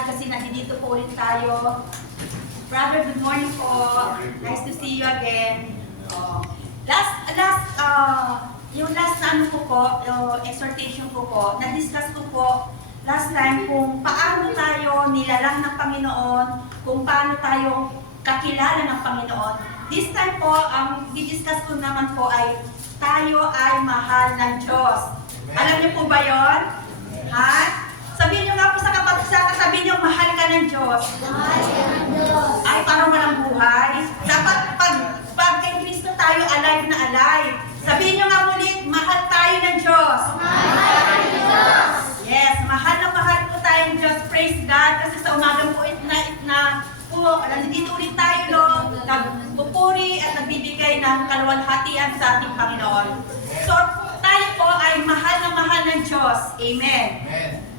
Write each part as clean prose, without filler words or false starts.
God kasi nandito po ulit tayo. Brother, good morning po. Nice to see you again. Yung last na ano ko po, exhortation ko po, na-discuss ko po last time kung paano tayo nilalang ng Panginoon, kung paano tayo kakilala ng Panginoon. This time po, ang di-discuss ko naman po ay tayo ay mahal ng Diyos. Alam niyo po ba yon? Ha? Sabihin niyo nga po sa katabi niyo, mahal ka ng Diyos. Mahal ka ng Diyos. Ay, parang walang buhay. Dapat pag kay Kristo tayo, alive na alive. Sabihin niyo nga ulit, mahal tayo ng Diyos. Mahal ka ng Diyos. Yes, mahal na mahal po tayo ng Diyos. Praise God. Kasi sa umaga po nandito ulit tayo, no? Nagpupuri at nagbibigay ng kaluwalhatian sa ating Panginoon. So, tayo po ay mahal na mahal ng Diyos. Amen.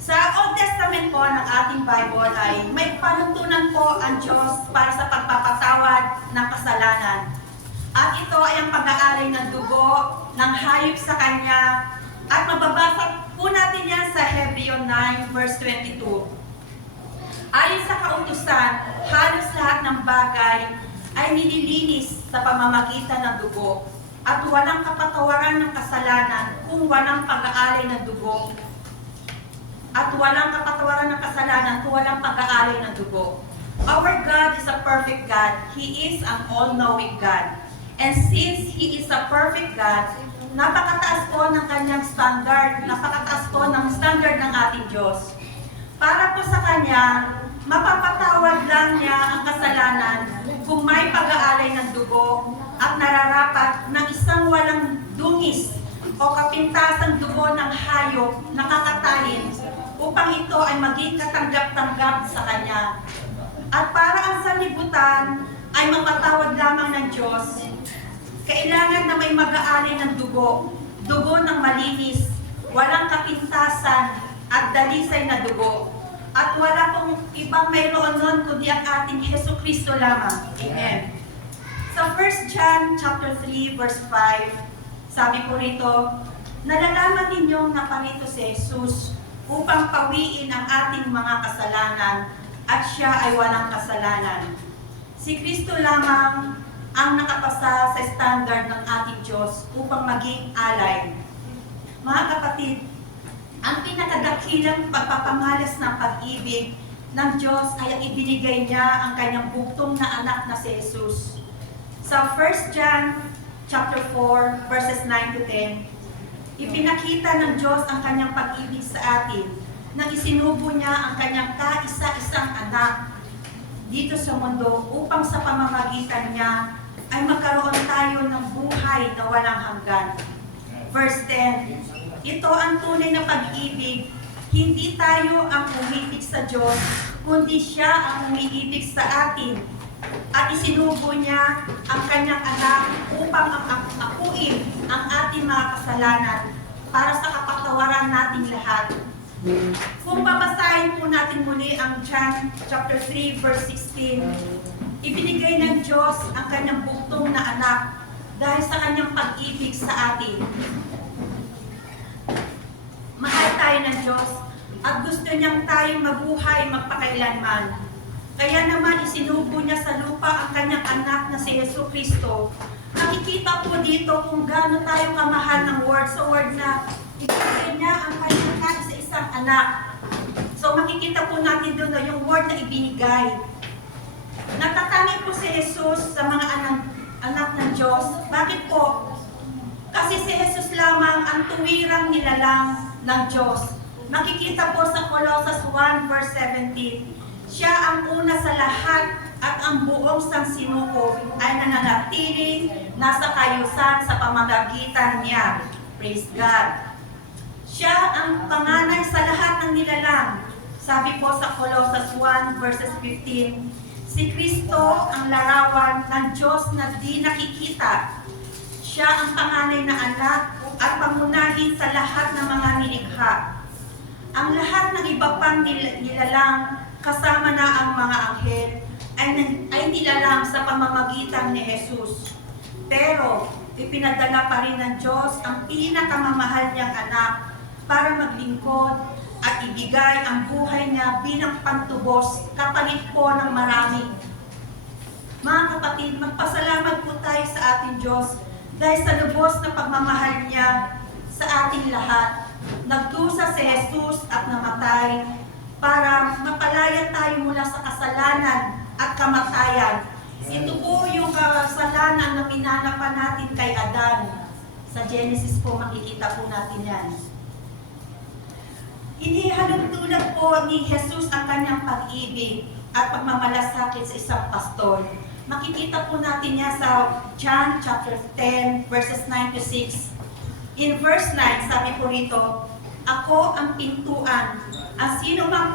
Sa Old Testament po ng ating Bible ay may panuntunan po ang Diyos para sa pagpapatawad ng kasalanan. At ito ay ang pag-aalay ng dugo, ng hayop sa Kanya. At mababasa po natin yan sa Hebreo 9 verse 22. Ayon sa kautusan, halos lahat ng bagay ay nililinis sa pamamagitan ng dugo. At walang kapatawaran ng kasalanan kung walang pag-aalay ng dugo. At walang kapatawaran ng kasalanan kung walang pag-aalay ng dugo. Our God is a perfect God. He is an all-knowing God. And since He is a perfect God, napakataas po ng Kanyang standard, napakataas po ng standard ng ating Diyos. Para po sa Kanya, mapapatawad lang niya ang kasalanan kung may pag-aalay ng dugo at nararapat ng isang walang dungis o kapintasang dugo ng hayop na kakatayin upang ito ay maging katanggap-tanggap sa Kanya. At para ang sanlibutan ay mapatawad lamang ng Diyos, kailangan na may mag-aalay ng dugo ng malinis, walang kapintasan at dalisay na dugo. At wala pong ibang mayroon nun kundi ang ating Hesus Kristo lamang. Amen. Sa 1 John chapter 3 verse 5, sabi po rito, nalalaman ninyong naparito si Jesus upang pawiin ang ating mga kasalanan at siya ay walang kasalanan. Si Kristo lamang ang nakapasa sa standard ng ating Diyos upang maging alay. Mga kapatid, ang pinakadakilang pagpapamalas ng pag-ibig ng Diyos ay ang ibinigay niya ang kanyang bugtong na anak na si Jesus. Sa 1 John chapter 4 verses 9 to 10, ipinakita ng Diyos ang kanyang pag-ibig sa atin nang isinubo niya ang kanyang kaisa-isang anak dito sa mundo upang sa pamamagitan niya ay magkaroon tayo ng buhay na walang hanggan. Verse 10, ito ang tunay na pag-ibig. Hindi tayo ang umiibig sa Diyos, kundi siya ang umiibig sa atin. At isinubo niya ang kanyang anak upang akuin ang ating mga kasalanan para sa kapatawaran nating lahat. Kung babasahin po natin muli ang John chapter 3 verse 16, ibinigay ng Diyos ang kanyang bugtong na anak dahil sa kanyang pag-ibig sa atin. Mahal tayo ng Diyos at gusto niyang tayong mabuhay magpakailanman. Kaya naman isinubo niya sa lupa ang kanyang anak na si Hesus Kristo. Nakikita po dito kung gaano tayo kamahal ng word sa word na ibigay niya ang kanyang kaisa-isang anak. So makikita po natin doon yung word na ibinigay. Natatangi po si Jesus sa mga anak ng Diyos. Bakit po? Kasi si Jesus lamang ang tuwirang nilalang ng Diyos. Makikita po sa Colossus 1 verse 17, siya ang una sa lahat at ang buong sansinuko ay nananatiling nasa kayusan sa pamamagitan niya. Praise God. Siya ang panganay sa lahat ng nilalang. Sabi po sa Colossus 1 verses 15, si Kristo ang larawan ng Diyos na di nakikita. Siya ang panganay na anak at pangunahin sa lahat ng mga nilikha. Ang lahat ng iba pang nilalang kasama na ang mga anghel ay nilalang sa pamamagitan ni Jesus. Pero ipinadala pa rin ng Diyos ang pinakamamahal niyang anak para maglingkod at ibigay ang buhay niya bilang pantubos lubos, kapalit po ng marami. Mga kapatid, magpasalamat po tayo sa ating Diyos dahil sa lubos na pagmamahal niya sa ating lahat. Nagdusa si Jesus at namatay para mapalaya tayo mula sa kasalanan at kamatayan. Ito po yung kasalanan na minanapan natin kay Adan. Sa Genesis po makikita po natin yan. Inihalintulad po ni Jesus ang kanyang pag-ibig at pagmamalasakit sa isang pastor. Makikita po natin yan sa John chapter 10 verses 9 to 6. In verse 9, sabi po rito, "Ako ang pintuan. Ang sino mang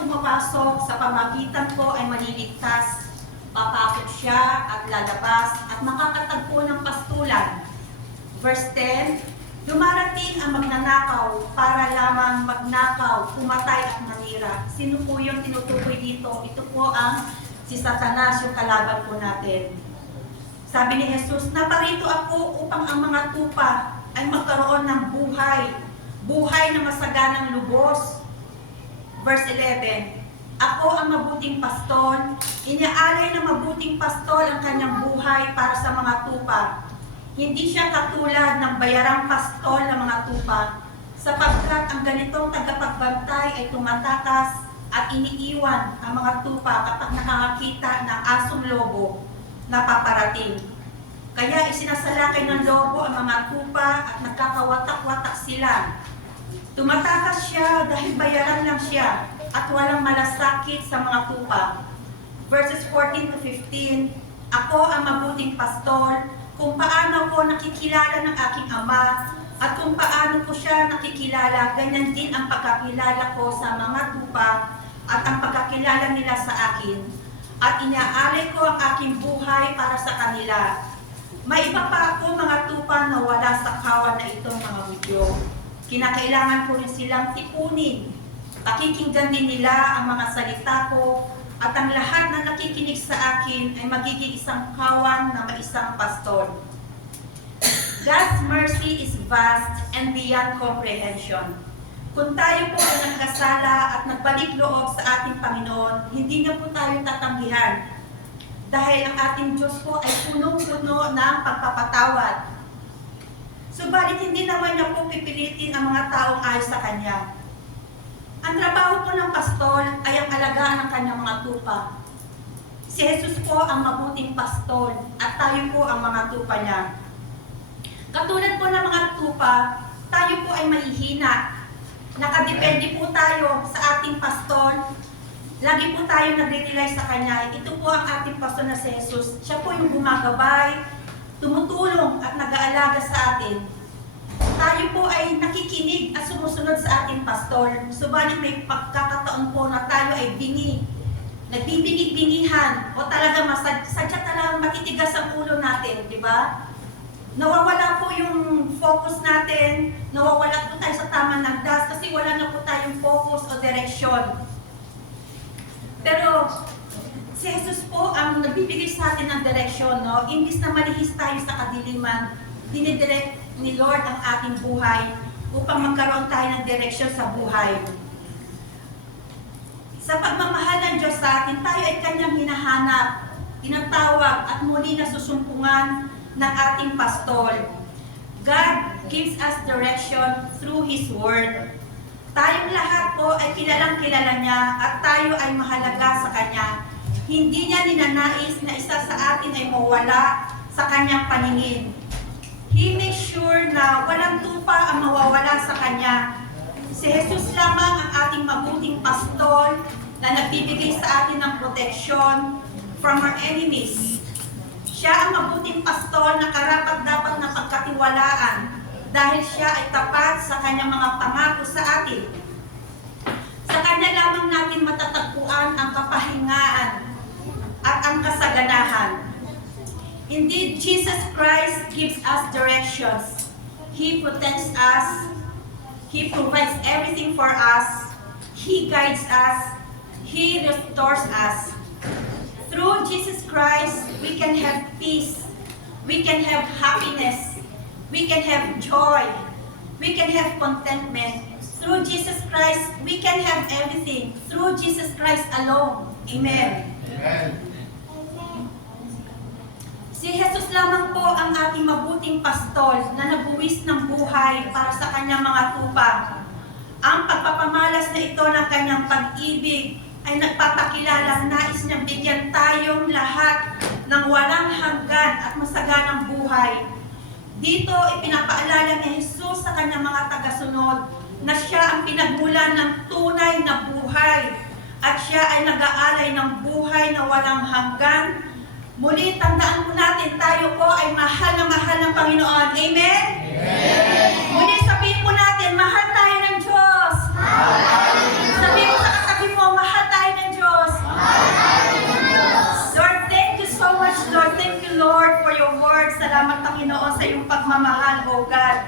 pumapasok sa pamagitan ko ay maliligtas. Papasok siya at lalabas at makakatagpo ng pastulan." Verse 10, "Dumarating ang magnanakaw para lamang magnakaw, pumatay at manira." Sino po yung tinutukoy dito? Ito po ang si Satanas, yung kalaban po natin. Sabi ni Jesus, "Naparito ako upang ang mga tupa ay magkaroon ng buhay, buhay na masaganang lubos." Verse 11, "Ako ang mabuting pastol, inaalay ng mabuting pastol ang kanyang buhay para sa mga tupa. Hindi siya katulad ng bayarang pastol ng mga tupa, sapagkat ang ganitong tagapagbantay ay tumatakas at iniiwan ang mga tupa kapag nakakakita ng asong lobo na paparating. Kaya isinasalakay ng lobo ang mga tupa at nagkakawatak-watak sila. Tumatakas siya dahil bayaran lang siya at walang malasakit sa mga tupa." Verses 14 to 15, "Ako ang mabuting pastol, kung paano ko nakikilala ng aking ama at kung paano ko siya nakikilala, ganyan din ang pagkakilala ko sa mga tupa at ang pagkakilala nila sa akin. At inaalay ko ang aking buhay para sa kanila. May iba pa ako mga tupa na wala sa kawan na itong mga hudyo. Kinakailangan ko rin silang tipunin. Pakikinggan din nila ang mga salita ko at ang lahat na nakikinig sa akin ay magiging isang kawan na may isang pastor." God's mercy is vast and beyond comprehension. Kung tayo po ay nagkasala at nagbalik loob sa ating Panginoon, hindi niya po tayo tatanggihan. Dahil ang ating Diyos po ay punong-puno ng pagpapatawad. Subalit hindi naman niya po pipilitin ang mga taong ayon sa Kanya. Ang trabaho po ng pastol ay ang alagaan ng kanyang mga tupa. Si Jesus po ang mabuting pastol at tayo po ang mga tupa niya. Katulad po ng mga tupa, tayo po ay mahihina. Nakadepende po tayo sa ating pastol. Lagi po tayo nagre-rely sa Kanya. Ito po ang ating pastol na si Jesus. Siya po yung gumagabay, tumutulong at nag-aalaga sa atin. Tayo po ay nakikinig at sumusunod sa ating pastol. Subalit may pagkakataon po na tayo ay nagbibingig-bingihan o talaga sadya talagang matitigas ang ulo natin, di ba? Nawawala po yung focus natin, nawawala po tayo sa tama ng das kasi wala na po tayong focus o direksyon. Pero si Jesus po ang nagbibigay sa atin ng direksyon, no? Imbis na malihis tayo sa kadiliman, dinidirect ni Lord ang ating buhay upang magkaroon tayo ng direksyon sa buhay. Sa pagmamahal ng Diyos sa atin, tayo ay Kanyang hinahanap, tinatawag at muli nasusumpungan ng ating pastol. God gives us direction through His Word. Tayong lahat po ay kilalang-kilala niya at tayo ay mahalaga sa Kanya. Hindi niya ninanais na isa sa atin ay mawala sa Kanyang paningin. He makes sure na walang tupa ang mawawala sa Kanya. Si Jesus lamang ang ating mabuting pastol na nagbibigay sa atin ng proteksyon from our enemies. Siya ang mabuting pastol na karapat-dapat na pagkatiwalaan dahil siya ay tapat sa Kanyang mga pangako sa atin. Sa Kanya lamang natin matatagpuan ang kapahingaan at ang kasaganahan. Indeed, Jesus Christ gives us directions. He protects us. He provides everything for us. He guides us. He restores us. Through Jesus Christ, we can have peace. We can have happiness. We can have joy. We can have contentment. Through Jesus Christ, we can have everything. Through Jesus Christ alone. Amen. Si Jesus lamang po ang ating mabuting pastol na nagbuwis ng buhay para sa kanyang mga tupa. Ang pagpapamalas na ito ng kanyang pag-ibig ay nagpapakilalang nais niyang bigyan tayong lahat ng walang hanggan at masaganang buhay. Dito ipinapaalala ni Jesus sa kanyang mga tagasunod na siya ang pinagmulan ng tunay na buhay at siya ay nag-aalay ng buhay na walang hanggan. Muli, tandaan po natin, tayo po ay mahal ng Panginoon. Amen? Amen. Muli, sabihin po natin, mahal tayo ng Diyos. Sabihin mo sa katabi mo, mahal tayo ng Diyos. Lord, thank you so much, Lord. Thank you, Lord, for your word. Salamat, Panginoon, sa iyong pagmamahal, O God.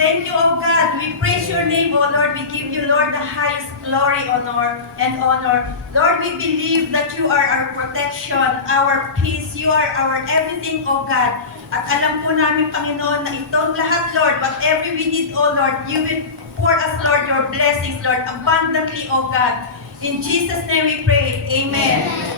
Thank you, O God. We praise your name, O Lord. We give you, Lord, the highest glory, honor, and honor. Lord, we believe that you are our protection, our peace. You are our everything, O God. At alam po namin, Panginoon, na itong lahat, Lord, whatever we need, O Lord, you will pour us, Lord, your blessings, Lord, abundantly, O God. In Jesus' name we pray. Amen.